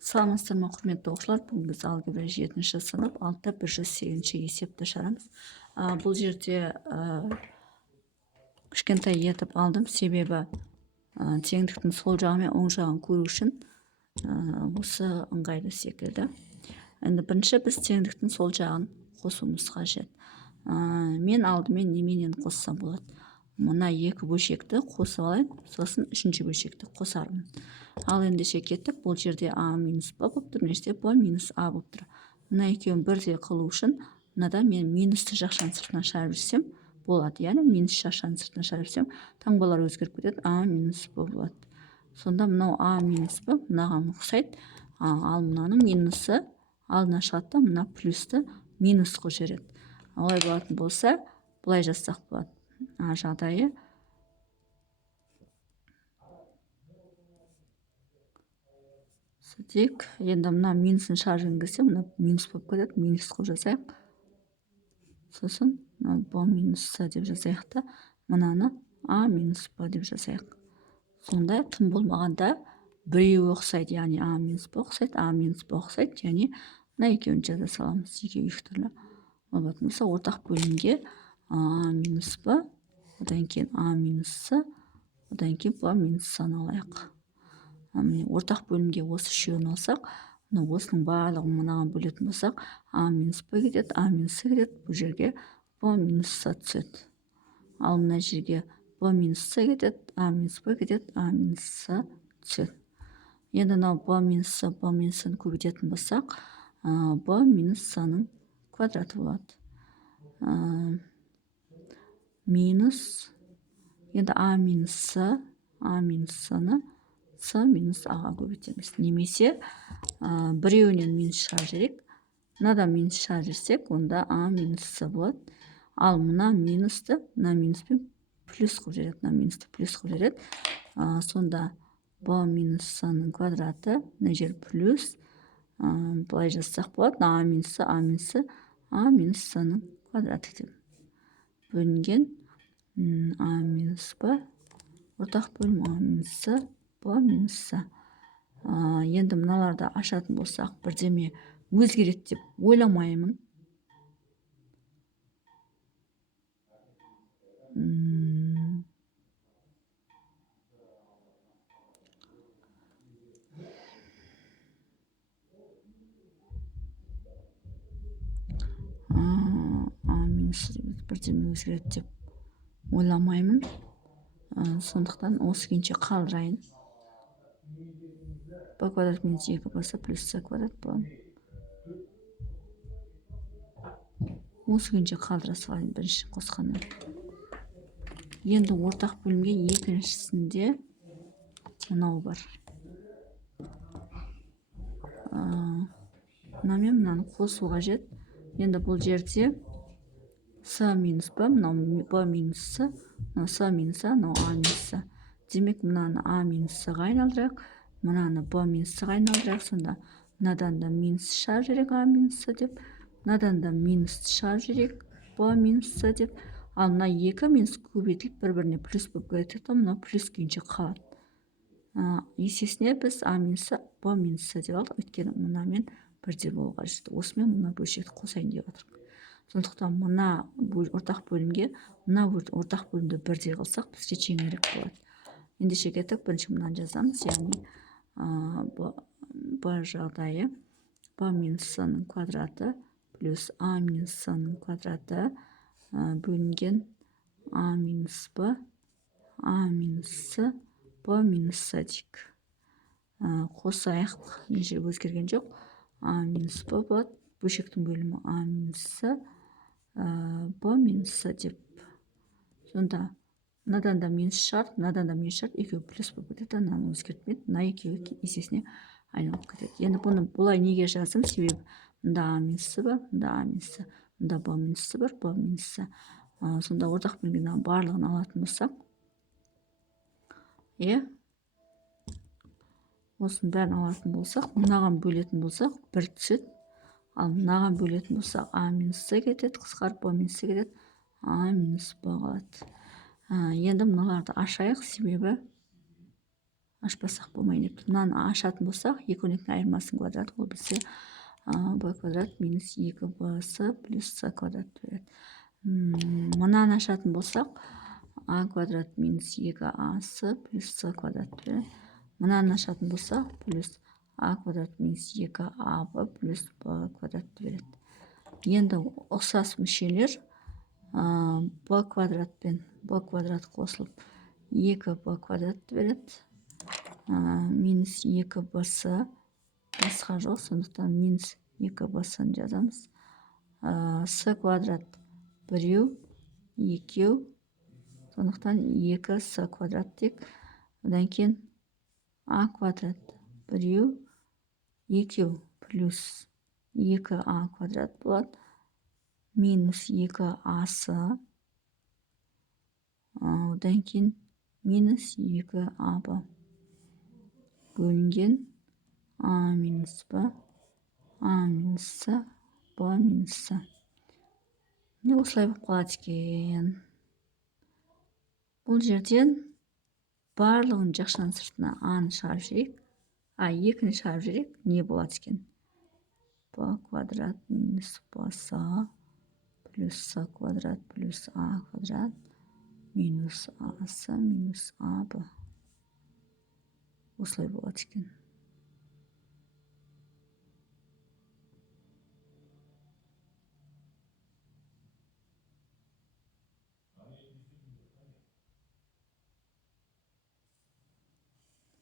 Саламатсыздар ма, құрметті оқушылар? Бүгін біз алгебра 7-ші сынып 6-108-ші есепті шығарамыз. Бұл жерде кішкентай етіп алдым, себебі теңдіктің сол жағы мен оң жағын көру үшін осы ыңғайлы секілді. Енді бірінші біз теңдіктің сол жағын қосуымыз қажет. Мен алдымен неменен қоссам болады? Мына екі бөлшекті қосып алайын, сосын үшінші бөлшекті қосармын. Ал ендеше кеттік, бұл жерде а минус б болып тұр, мына жерде б минус а болып тұр. Мына екеуін бірдей қылу үшін мынада мен минусты жақшаның сыртына шығарып жіберсем болады. Яғни минус жақшаның сыртына шығарып жіберсем таңбалар өзгеріп кетеді, а минус б болады. Сонда мынау а минус б мынаған ұқсайды, ал мынаның минусы алдына шығады да мына плюсті минус қылып жібереді. Олай болатын болса, былай жазсақ болады. А жағдайы тек енді мына минусын шығарып жіберген кезде мына минус болып кетеді, минус қылып жазайық. Сосын б минус с деп жазайық та, мынаны а минус б деп жазайық. Сонда тым болмағанда біреуі ұқсайды, яғни а минус б ұқсайды, а минус б ұқсайды, және мына екеуін жаза саламыз. Екеуі екі түрлі болатын болса, ортақ бөлімге а минус б, одан кейін а минус с, одан кейін б минус с-ны алайық. Ортақ бөлімге осы үшеуін алсақ, осының барлығын мынаған бөлетін болсақ, а минус б кетеді, а минус с кетеді, бұл жерге б минус с түседі. Ал мына жерге б минус с кетеді, а минус б кетеді, а минус с түседі. Енді мынау б минус с-ны көбейтетін болсақ, б минус с-ның квадраты болады. Минус, енді а минус с-ны с минус аға көбейтеміз. Немесе біреуінен минус шығарып жіберейік. Мынадан минус шығарып жіберсек, онда а минус с болады. Ал мына минусты, мына минуспен плюс қылып жібереді, мына минусты плюс қылып жібереді. Сонда б минус с-ның квадраты, мына жер плюс, былай жазсақ болады, а минус с-ның квадраты деп бөлінген а минус б, ортақ бөлім а минус с, б минус с. Енді мыналарды ашатын болсақ, бірдеме өзгереді деп ойламаймын. Бірдеме өзгереді деп ойламаймын. Сондықтан осы күйінше қалдырайын. б квадрат минус 2 болса плюс с квадрат болады. Осы күйінше қалдыра салайын бірінші қосқаннан. Енді ортақ бөлімге екіншісінде мынау бар. Мынамен мынаны қосу қажет. Енді бұл жерде с минус б, мынау б минус с, мынау с минус а, мынау а минус с. Демек, мынаны а минус с-ға айналдырайық, мынаны б минус с-ға айналдырайық. Сонда мынадан да минус шығарып жіберейік, а минус с деп, мынадан да минус шығарып жіберейік, б минус с деп. Ал мына екі минус көбейтіліп бір-біріне плюс болып кетеді, мынау плюс күйінше қалады. Есесіне біз а минус с, б минус с деп алдық, өйткені мынамен бірдей болу қажет. Осымен мына бөлшекті қосайын деп отырмын. Сондықтан мына ортақ бөлімге, мына ортақ бөлімді бірдей қылсақ, бізге жеңілірек болады. Ендеше кеттік, бірінші мынаны жазамыз, яғни б жағдайы б минус с-ның квадраты плюс а минус с-ның квадраты бөлінген а минус б, а минус с, б минус с дейік. Қосайық, мына жер өзгерген жоқ. А минус б болады, бөлшектің бөлімі а минус с, б минус с деп. Сонда мынадан да минус шығарды, мынадан да минус шығарды, екеуі плюс болып кетеді, мынаны өзгертпейді, мына екеуі есесіне айналып кетеді. Енді бұны бұлай неге жаздым? Себебі мында а минус с бар, мында а минус с, мында б минус с бар, б минус с. Сонда ортақ бөлімге барлығын алатын болсақ, осының бәрін алатын болсақ, мынаған бөлетін болсақ, бір түседі. Ал мынаған бөлетін болсақ, а минус с кетеді, қысқарып б минус с кетеді, а минус б қалады. Енді мыналарды ашайық, себебі ашпасақ болмайды деп тұр. Мынаны ашатын болсақ, 2 өрнектің айырмасының квадраты ол бізде b квадрат минус 2bc плюс c квадрат береді. Мынаны ашатын болсақ, a квадрат минус 2ac плюс c квадрат береді. Мынаны ашатын болсақ, плюс a квадрат минус 2ab плюс b квадрат береді. Енді ұқсас мүшелер b квадрат пен b квадрат қосылып 2b квадрат береді. Минус 2bc басқа жоқ, сондықтан минус 2bc жазамыз. c квадрат біреу, екеу, сондықтан 2c квадрат тек. Одан кейін a квадрат біреу, екеу плюс 2a квадрат болады. Минус 2ac. Одан кейін минус 2ab. Бөлінген a минус b, a минус c, b минус c. Не осылай болып қалады екен. Бұл жерден барлығын жақшаның сыртына a-ны шығарып жіберейік. 2-ні шығарып жіберейік. Не болады екен? b квадрат минус bc плюс c квадрат плюс a квадрат минус ac минус ab. Осылай болады екен.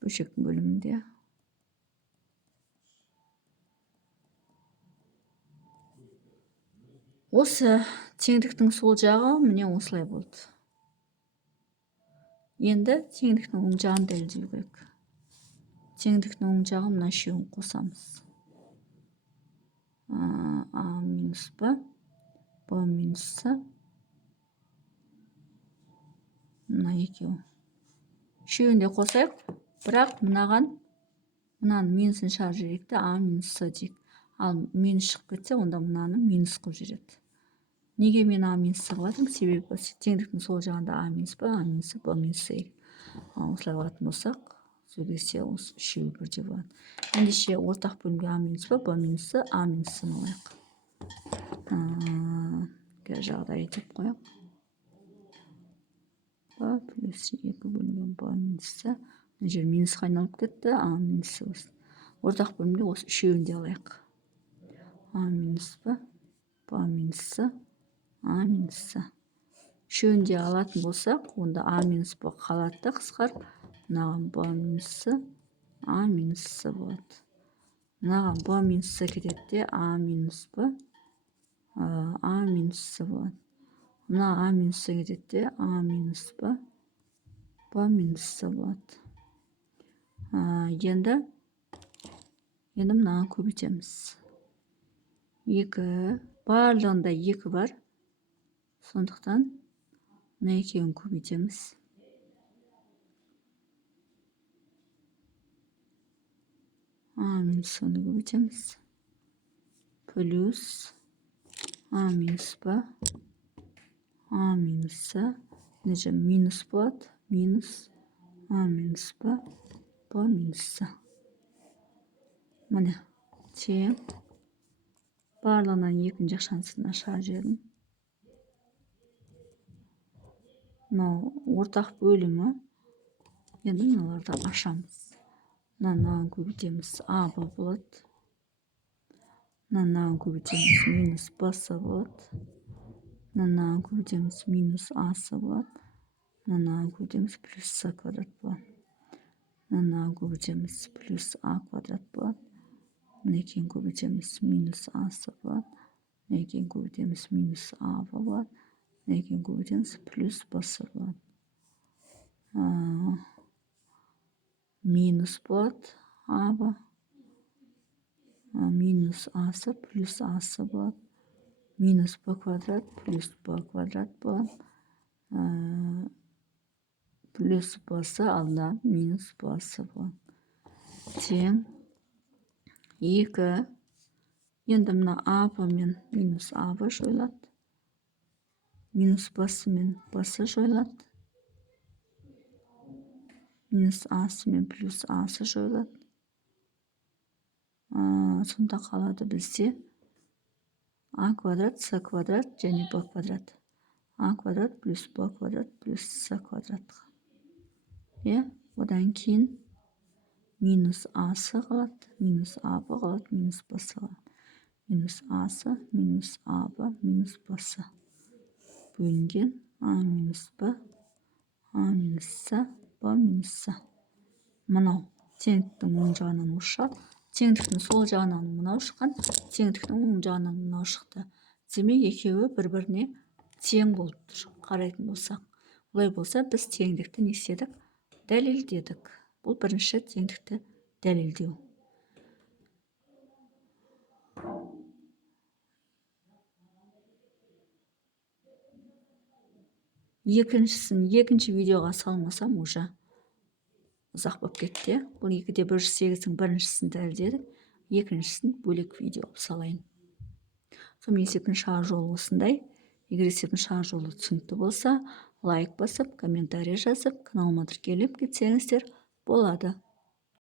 Бөлшектің бөлімінде. Осы теңдіктің сол жағы міне осылай болды. Енді теңдіктің оң жағын дәлелдеу керек. Теңдіктің оң жағы мына үшеуін қосамыз. a минус b, b минус c. Мына екеу. Үшеуін де қосайық. Бірақ мынаны минусын шығарып жіберейік те, a минус c дейік. Ал минус шығып кетсе, онда мынаны минус қылып жібереді. Неге мен a минус c қылатым? Себебі теңдіктің сол жағында a минус b, a минус c, b минус c. Осылай алатын болсақ, сөйлесе осы үшеуі бірдей болады. Ендеше ортақ бөлімге a минус b, b минус c, a минус c алайық. Жағдай деп қояйық. b плюс 2 бөлінген b минус c. Мына жер минусқа айналып кетті, a минус c осы. Ортақ бөлімде осы үшеуін де алайық. a минус b, b минус c, a минус c. Үшеуін де алатын болсақ, онда a минус b қалады да қысқарып, мынаған b минус c, a минус c болады. Мынаған b минус c кетеді де, a минус b, a минус c болады. Мына a минус c кетеді де, a минус b, b минус c болады. Енді мынаған көбейтеміз. 2, барлығында 2 бар. Сондықтан мына екеуін көбейтеміз. a минус c-ны көбейтеміз. Плюс a минус b, a минус c. Мына жер минус болады. Минус a минус b, b минус c. Міне, тең. Барлығынан 2-ні жақшаның сыртына шығарып жібердім. Мынау ортақ бөлімі. Енді мыналарды ашамыз. Мынаны көбейтеміз, ab болады. Мынаны көбейтеміз, минус bc болады. Мынаны көбейтеміз, минус ac болады. Мынаны көбейтеміз, плюс c квадрат болады. Мынаны көбейтеміз, плюс a квадрат болады. Мына екеуін көбейтеміз, минус ac болады. Мына екеуін көбейтеміз, минус ab болады. Мына екеуін көбейтеміз, плюс bc болады. Минус болады, ab. Минус ac плюс ac болады. Минус b квадрат плюс b квадрат болады. Плюс bc алда минус bc болады. Тең 2. Енді мына ab мен минус ab жойылады. Минус bc мен bc жойылады. минус асы мен плюс асы жойылады. Сонда қалады бізде а квадрат, с квадрат және б квадрат. А квадрат плюс б квадрат плюс с квадратқа. Одан кейін минус асы қалады, минус аб қалады, минус б қалады. Минус асы, минус аб, минус б бөлінген а минус б, а минус с, б минус с. Мынау теңдіктің оң жағынан осы шығады. Теңдіктің сол жағынан мынау шыққан, теңдіктің оң жағынан мынау шықты. Демек екеуі бір-біріне тең болып тұр. Қарайтын болсақ, олай болса біз теңдікті не істедік? Дәлелдедік. Бұл бірінші теңдікті дәлелдеу. Екіншісін екінші видеоға салмасам уже ұзақ болып кетті. Бұл 2-де 108-дің біріншісін дәлелдедік, екіншісін бөлек видео салайын. Сонымен есептің шығар жолы осындай. Егер есептің шығар жолы түсінікті болса, лайк басып, комментарий жазып, каналыма тіркеліп кетсеңіздер болады.